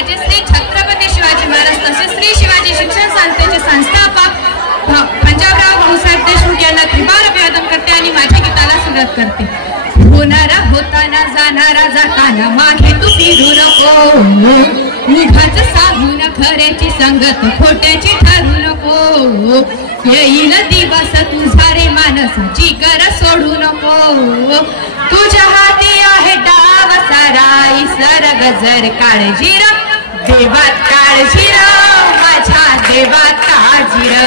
माझे श्री छत्रपती शिवाजी महाराज तसेच श्री शिवाजी शिक्षण संस्थेचे संस्थापक पंजाबराव भाऊसाहेब देशमुख यांना त्रिवार अभिवादन करते आणि माझ्या गीताला सुरुवात करते. होणारा होताना जाणारा जाताना मागे तू फिरू नको, उघाच सांगून खऱ्याची संगत खोट्याची ठरू नको. येईल दिवस तुझा रे मानसाची कर सोडू नको. तुझ्या हाती आहे डाव सारा इसर गजर काळजी र देवात काळजी र माझ्या देवात काळजी र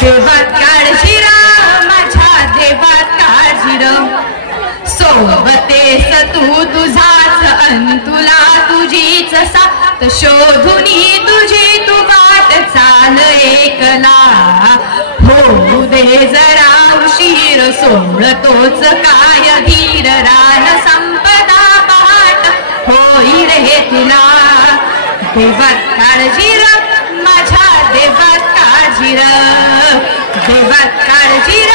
देवात काळजी र माझ्या देवात काळजी र. सोबतेस तू तुझाच तुला तुझीच साथ शोधुनी तुझी तू वाट चाल एकला. होऊ दे जरा उशीर सोडतोच काय धीर रान संपदा पहाट होई रे तुला. देवात काळजी र माझ्या देवात काळजी र देवात काळजी र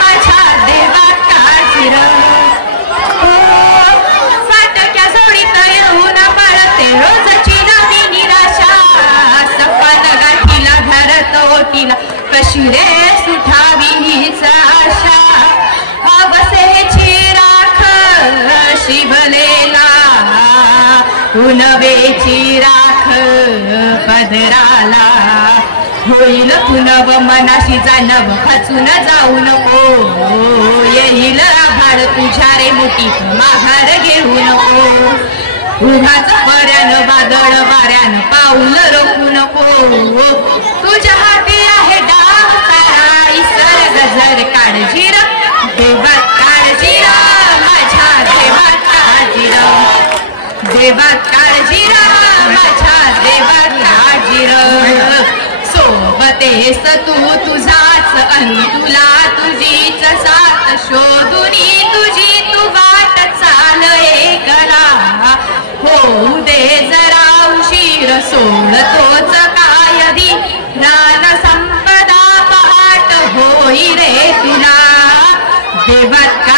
माझ्या देवात काळजी र. फाटक्या जोडीत येऊन पळते रोजची नवी निराशा. सपाट गाठीला धरत ओटीला कशी रे सुठावी हीच आशा. अवसेची राख शिवलेला उनवेची राख पदराला. होईल तुनव मनाशी जानव खचून जाऊ नको. येईल आभाळ तुझ्या रे मुठीत माघार घेऊ नको. उघाच पर्यानं वादळ वाऱ्यानं पाऊल रोखू नको. तुझ्या हाती आहे डाव सारा इसर गजर काळजी र देवात काळजी र माझ्या देवात काळजी र देवात काळजी र माझ्या देवात काळजी र. सोबतेस तू तुझाच तुला तुझीच साथ शोधुनी तुझी तू वाट चाल एकला. होऊ दे जरा उशीर सोडतोच काय धी रान संपदा पहाट होई रे तुला. देवात